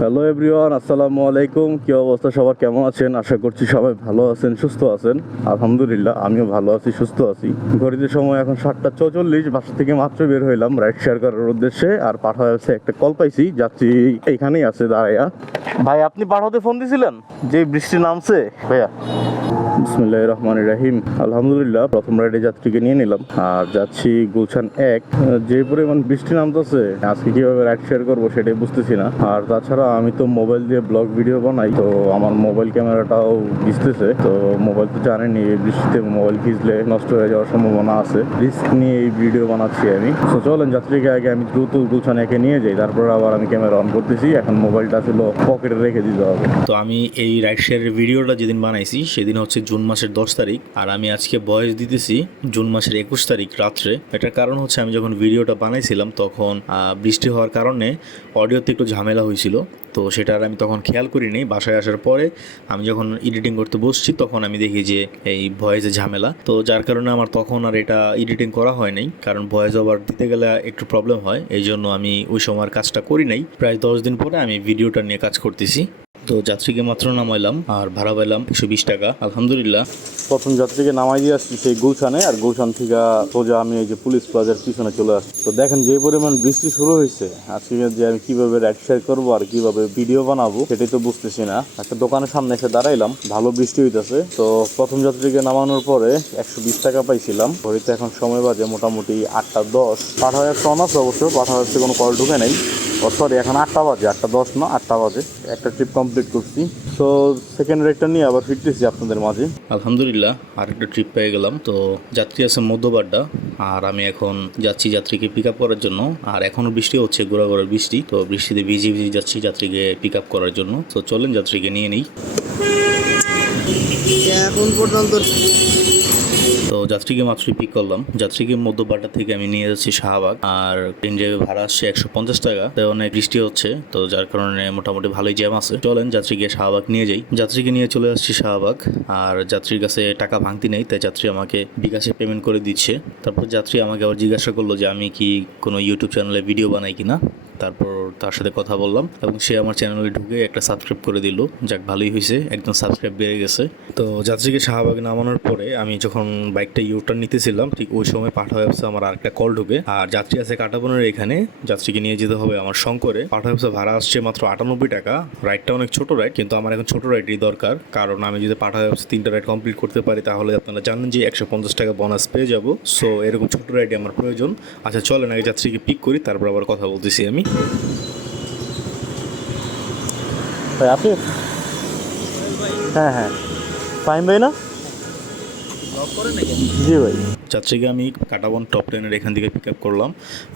Hello everyone, আসসালামু আলাইকুম। কি অবস্থা সবার, কেমন আছেন? আশা করছি সবাই ভালো আছেন, সুস্থ আছেন। আলহামদুলিল্লাহ আমিও ভালো আছি, সুস্থ আছি। ঘড়িতে সময় এখন 7:44। বাসা থেকে মাত্র বের হইলাম রাইড শেয়ার করার উদ্দেশ্যে। আর পাঠা আছে একটা কল পাইছি, যাচ্ছি এইখানেই আছে দাঁড়াইয়া। ভাই আপনি পাঠাতে ফোন দিছিলেন যে বৃষ্টি নামছে ভাইয়া? বিসমিল্লাহির রহমানির রহিম। আলহামদুলিল্লাহ প্রথম রাইডে যাত্রীকে নিয়ে নিলাম আর যাচ্ছি গুলশান 1। যে পরিমাণ বৃষ্টি নামতেছে, আজকে কিভাবে রাইড শেয়ার করবো সেটাই বুঝতেছি না। আর তাছাড়া আমি তো মোবাইল দিয়ে ব্লগ ভিডিও বানাই, তো আমার মোবাইল ক্যামেরাটাও ভিজতেছে। তো মোবাইল তো জানেনি, এই বৃষ্টিতে মোবাইল ভিজলে নষ্ট হয়ে যাওয়ার সম্ভাবনা আছে। রিস্ক নিয়ে এই ভিডিও বানাচ্ছি আমি। তো চলেন যাত্রীকে আগে আমি দ্রুত গুলশান 1-এ নিয়ে যাই, তারপর আবার আমি ক্যামেরা অন করতেছি। এখন মোবাইলটা ছিল পকেটে রেখে দিতে হবে। তো আমি এই রাইড শেয়ারের ভিডিওটা যেদিন বানাইছি সেদিন হচ্ছে জুন মাসের 10 তারিখ, আর আমি আজকে ভয়েস দিতেছি জুন মাসের 21 তারিখ রাত্রে। এটার কারণ হচ্ছে আমি যখন ভিডিওটা বানাইছিলাম তখন বৃষ্টি হওয়ার কারণে অডিওতে একটু ঝামেলা হয়েছিল। তো সেটা আর আমি তখন খেয়াল করিনি। বাসায় আসার পরে আমি যখন এডিটিং করতে বসছি তখন আমি দেখি যে এই ভয়েসে ঝামেলা, তো যার কারণে আমার তখন আর এটা এডিটিং করা হয় নাই। কারণ ভয়েস ওভার দিতে গেলে একটু প্রবলেম হয়, এই জন্য আমি ওই সময় আর কাজটা করি নাই। প্রায় 10 দিন পরে আমি ভিডিওটা নিয়ে কাজ করতেছি। তো যাত্রীকে মাত্র নামাইলাম আর ভাড়া পাইলাম 120 টাকা, আলহামদুলিল্লাহ। প্রথম যাত্রীকে নামাই দিয়ে আসছি সেই গুলশানে, আর গুলশান থেকে সোজা আমি এই যে পুলিশ প্লাজার পিছনে চলে আসছি। তো দেখেন যে পরিমাণ বৃষ্টি শুরু হয়েছে, আজকে যে আমি কিভাবে রাইড শেয়ার করবো আর কিভাবে ভিডিও বানাবো সেটাই তো বুঝতেছি না। একটা দোকানের সামনে এসে দাঁড়াইলাম, ভালো বৃষ্টি হইতেছে। তো প্রথম যাত্রীকে নামানোর পরে 120 টাকা পাইছিলাম। ঘড়িতে এখন সময় বাজে মোটামুটি 8:10। পাঠা যাচ্ছে অন আছে, অবশ্য পাঠা যাচ্ছে কোনো কল ঢুকে নেই। সরি, এখন 8টা বাজে, 8:10 না 8টা বাজে। একটা ট্রিপ কমপ্লিট করছি। তো সেকেন্ড রাইডটা নিয়ে আবার ফিরতেছি আপনাদের মাঝে। আলহামদুলিল্লাহ আরেকটা ট্রিপ পেয়ে গেলাম। তো যাত্রী আছে মধ্যবাড্ডা, আর আমি এখন যাচ্ছি যাত্রীকে পিক আপ করার জন্য। আর এখনও বৃষ্টি হচ্ছে, গোড়া বৃষ্টি। তো বৃষ্টিতে ভিজে যাচ্ছি যাত্রীকে পিক আপ করার জন্য। তো চলেন যাত্রীকে নিয়ে নিই। এখন পর্যন্ত তো যাত্রীকে মাত্রই পিক করলাম। যাত্রীকে মধ্যবাড্ডা থেকে আমি নিয়ে যাচ্ছি শাহবাগ, আর ট্রেন জায়গায় ভাড়া আসছে 150 টাকা। তাই অনেক বৃষ্টি হচ্ছে, তো যার কারণে মোটামুটি ভালোই জ্যাম আছে। চলেন যাত্রীকে শাহবাগ নিয়ে যাই। যাত্রীকে নিয়ে চলে আসছি শাহবাগ, আর যাত্রীর কাছে টাকা ভাঙতি নেই, তাই যাত্রী আমাকে বিকাশে পেমেন্ট করে দিচ্ছে। তারপর যাত্রী আমাকে আবার জিজ্ঞাসা করলো যে আমি কি কোনো ইউটিউব চ্যানেলে ভিডিও বানাই কিনা। তারপর তার সাথে কথা বললাম এবং সে আমার চ্যানেলে ঢুকে একটা সাবস্ক্রাইব করে দিল। যাক, ভালোই হয়েছে, একদম সাবস্ক্রাইব বেড়ে গেছে। তো যাত্রীকে শাহবাগে নামানোর পরে আমি যখন বাইকটা ইউটার্ন নিতেছিলাম ঠিক ওই সময় পাঠা ব্যবসা আমার আরেকটা কল ঢুকে। আর যাত্রী আছে কাটাবনের এখানে, যাত্রীকে নিয়ে যেতে হবে আমার শঙ্করে। পাঠা ব্যবসা ভাড়া আসছে মাত্র 98 টাকা। রাইডটা অনেক ছোট রাইড, কিন্তু আমার এখন ছোট রাইডই দরকার, কারণ আমি যদি পাঠা ব্যবসা 3টা রাইড কমপ্লিট করতে পারি তাহলে আপনারা জানেন যে 150 টাকা বোনাস পেয়ে যাবো। সো এরকম ছোট রাইডই আমার প্রয়োজন। আচ্ছা চলেন আগে যাত্রীকে পিক করি, তারপর আবার কথা বলতেছি আমি। ভাই আপনি? হ্যাঁ হ্যাঁ, ফাইন ভাই না? জি ভাই। যাত্রীকে আমি কাটাবন টপ টেনের এখান থেকে পিক আপ করলাম,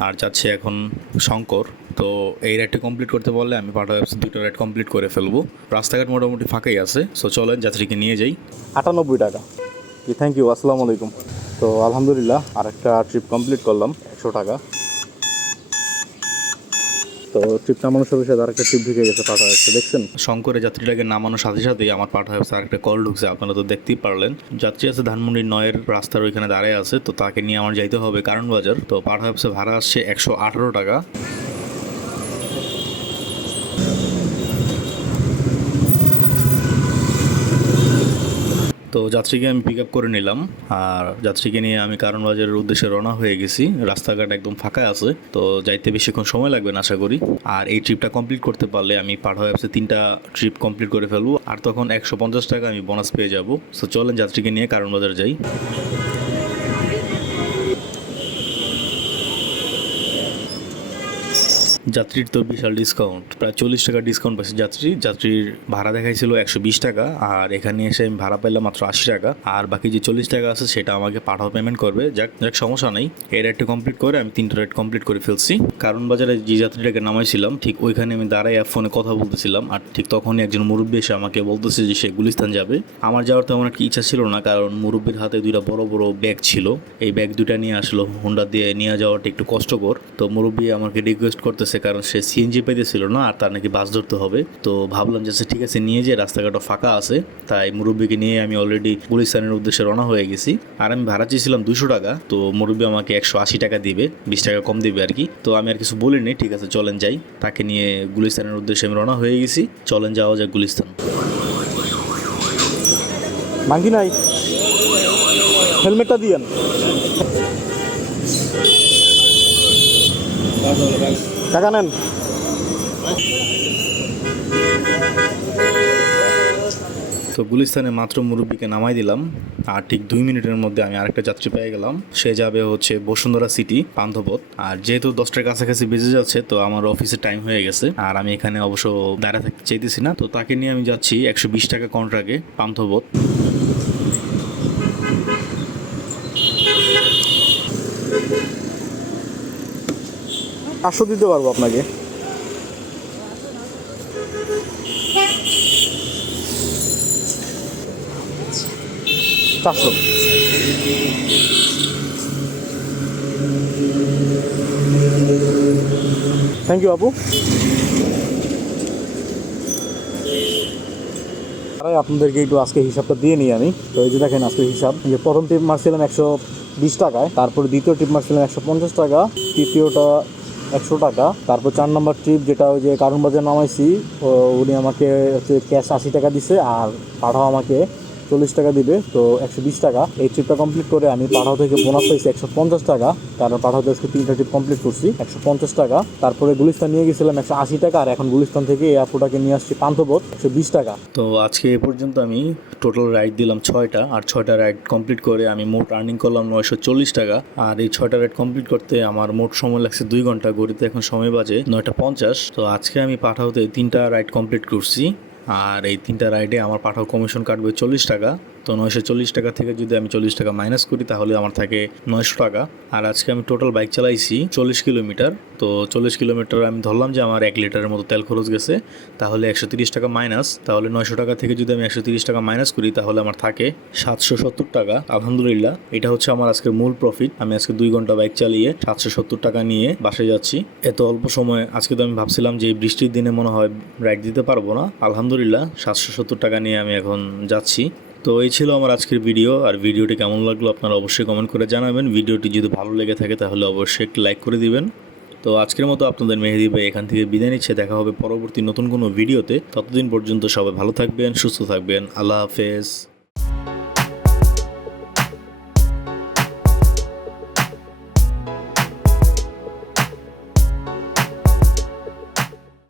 আর যাচ্ছে এখন শঙ্কর। তো এই রাইডটা কমপ্লিট করতে বললে আমি পাঠা ব্যবসা 2টা রাইড কমপ্লিট করে ফেলবো। রাস্তাঘাট মোটামুটি ফাঁকাই আছে। সো চলেন যাত্রীকে নিয়ে যাই। 98 টাকা। জি থ্যাংক ইউ, আসসালামু আলাইকুম। তো আলহামদুলিল্লাহ আরেকটা ট্রিপ কমপ্লিট করলাম, 100 টাকা। তো ট্রিপ নামানোর সাথে সাথে আরেকটা ট্রিপ ঢুকে গেছে পাঠা যাচ্ছে, দেখছেন? শঙ্করে যাত্রীটাকে নামানোর সাথে সাথেই আমার পাঠা ব্যবসা আরেকটা কল ঢুকছে, আপনারা তো দেখতেই পারলেন। যাত্রী আছে ধানমন্ডি 9-এর রাস্তার ওইখানে দাঁড়ায় আছে, তো তাকে নিয়ে আমার যাইতে হবে কারণ বাজার। তো পাঠা ব্যবসা ভাড়া আসছে 118 টাকা। তো যাত্রীকে আমি পিক আপ করে নিলাম, আর যাত্রীকে নিয়ে আমি কারণ বাজারের উদ্দেশ্যে রওনা হয়ে গেছি। রাস্তাঘাট একদম ফাঁকা আছে, তো যাইতে বেশিক্ষণ সময় লাগবে না আশা করি। আর এই ট্রিপটা কমপ্লিট করতে পারলে আমি পাঠা অ্যাপসে 3টা ট্রিপ কমপ্লিট করে ফেলবো, আর তখন 150 টাকা আমি বোনাস পেয়ে যাবো। সো চলেন যাত্রীকে নিয়ে কারণ বাজার যাই। যাত্রীর তো বিশাল ডিসকাউন্ট, প্রায় 40 টাকা ডিসকাউন্ট পাইছে যাত্রীর ভাড়া দেখাইছিল 120 টাকা, আর এখানে এসে আমি ভাড়া পাইলাম মাত্র 80 টাকা। আর বাকি যে 40 টাকা আছে সেটা আমাকে পাঠাও পেমেন্ট করবে। যাক সমস্যা নেই। এই রাইডটা কমপ্লিট করে আমি 3টা রাইড কমপ্লিট করে ফেলছি। কারণ বাজারে যে যাত্রীটাকে নামাইছিলাম ঠিক ওইখানে আমি দাঁড়াই ফোনে কথা বলতেছিলাম, আর ঠিক তখনই একজন মুরব্বী এসে আমাকে বলতেছে যে সে গুলিস্তান যাবে। আমার যাওয়ার তেমন একটা ইচ্ছা ছিল না, কারণ মুরব্বীর হাতে 2টা বড় বড় ব্যাগ ছিল। এই ব্যাগ 2টা নিয়ে আসলো হোন্ডা দিয়ে নিয়ে যাওয়াটা একটু কষ্টকর। তো মুরব্বী আমাকে রিকোয়েস্ট করতেছে কারণ সে সিএনজি পাইতেছিল না আর তার নাকি বাস ধরতে হবে। তো ভাবলাম যে আচ্ছা ঠিক আছে নিয়ে যে রাস্তাঘাটও ফাঁকা আছে, তাই মুরব্বীকে নিয়ে আমি অলরেডি গুলিস্তানের উদ্দেশ্যে রওনা হয়ে গেছি। আর আমি ভাড়া চেয়েছিলাম 200 টাকা, তো মুরব্বী আমাকে 180 টাকা দিবে, 20 টাকা কম দিবে আর কি। তো আমি আর কিছু বলিনি, ঠিক আছে চলেন যাই। তাকে নিয়ে গুলিস্তানের উদ্দেশ্যে আমি রওনা হয়ে গেছি। চলেন যাওয়া যাক গুলিস্তান। মাঙ্কি নাই, হেলমেটটা দিয়েন। টাকা নেন। তো গুলিস্তানে মাত্র মুরব্বীকে নামাই দিলাম, আর ঠিক 2 মিনিটের মধ্যে আমি আরেকটা যাত্রী পেয়ে গেলাম। সে যাবে হচ্ছে বসুন্ধরা সিটি পান্থপথ। আর যেহেতু 10টার কাছাকাছি বেজে যাচ্ছে, তো আমার অফিসের টাইম হয়ে গেছে আর আমি এখানে অবশ্য দাঁড়া থাকতে চাইতেছি না। তো তাকে নিয়ে আমি যাচ্ছি 120 টাকা কন্ট্রাক্টে পান্থপথ। 500 দিতে পারবো আপনাকে। চারশো। থ্যাংক ইউ আপু। আপনাদেরকে একটু আজকে হিসাবটা দিয়ে নিই আমি। তো এই যে দেখেন আজকে হিসাব, যে প্রথম ট্রিপ মারছিলাম 120 টাকায়, তারপরে দ্বিতীয় ট্রিপ মারছিলাম 150 টাকা, তৃতীয়টা 100 টাকা, তারপর 4 নম্বর ট্রিপ যেটা ওই যে কারণ বাজার নামাইছি, উনি আমাকে হচ্ছে ক্যাশ 80 টাকা দিছে আর পাঠাও আমাকে 40 টাকা দিবে, তো 120 টাকা। এই ট্রিপটা কমপ্লিট করে আমি পাঠাও থেকে বোনাস পাইছি 150 টাকা, কারণ পাঠাও আজকে 3টা ট্রিপ কমপ্লিট করছি 150 টাকা। তারপরে গুলিস্তান নিয়ে গেছিলাম 180 টাকা, আর এখন গুলিস্তান থেকে এই আপুটাকে নিয়ে আসছি পান্থপথ 120 টাকা। তো আজকে এ পর্যন্ত আমি টোটাল রাইড দিলাম 6টা, আর 6টা রাইড কমপ্লিট করে আমি মোট আর্নিং করলাম 940 টাকা। আর এই 6টা রাইড কমপ্লিট করতে আমার মোট সময় লাগছে 2 ঘন্টা, ঘড়িতে এখন সময় বাজে 9টা 50। তো আজকে আমি পাঠাওতে 3টা রাইড কমপ্লিট করছি, আর এই 3টা রাইডে আমার পাঠাও কমিশন কাটবে 40 টাকা। তো 940 টাকা থেকে যদি আমি 40 টাকা মাইনাস করি তাহলে আমার থাকে 900 টাকা। আর আজকে আমি টোটাল বাইক চালাইছি 40 কিলোমিটার। তো 40 কিলোমিটার আমি ধরলাম যে আমার 1 লিটারের মতো তেল খরচ গেছে, তাহলে 130 টাকা মাইনাস, তাহলে 900 টাকা থেকে যদি আমি 130 টাকা মাইনাস করি তাহলে আমার থাকে 770 টাকা। আলহামদুলিল্লাহ, এটা হচ্ছে আমার আজকের মূল প্রফিট। আমি আজকে 2 ঘন্টা বাইক চালিয়ে 770 টাকা নিয়ে বাসায় যাচ্ছি। এত অল্প সময়, আজকে তো আমি ভাবছিলাম যে এই বৃষ্টির দিনে মনে হয় রাইড দিতে পারবো না। আলহামদুলিল্লাহ 770 টাকা নিয়ে আমি এখন যাচ্ছি। তো এই ছিল আমার আজকের ভিডিও। আর ভিডিওটি কেমন লাগলো আপনারা অবশ্যই কমেন্ট করে জানাবেন। ভিডিওটি যদি ভালো লেগে থাকে তাহলে অবশ্যই একটি লাইক করে দিবেন। তো আজকের মতো আপনাদের মেহেদি ভাই এখান থেকে বিদায় নিচ্ছে। দেখা হবে পরবর্তী নতুন কোনো ভিডিওতে। ততদিন পর্যন্ত সবাই ভালো থাকবেন, সুস্থ থাকবেন। আল্লাহ হাফেজ।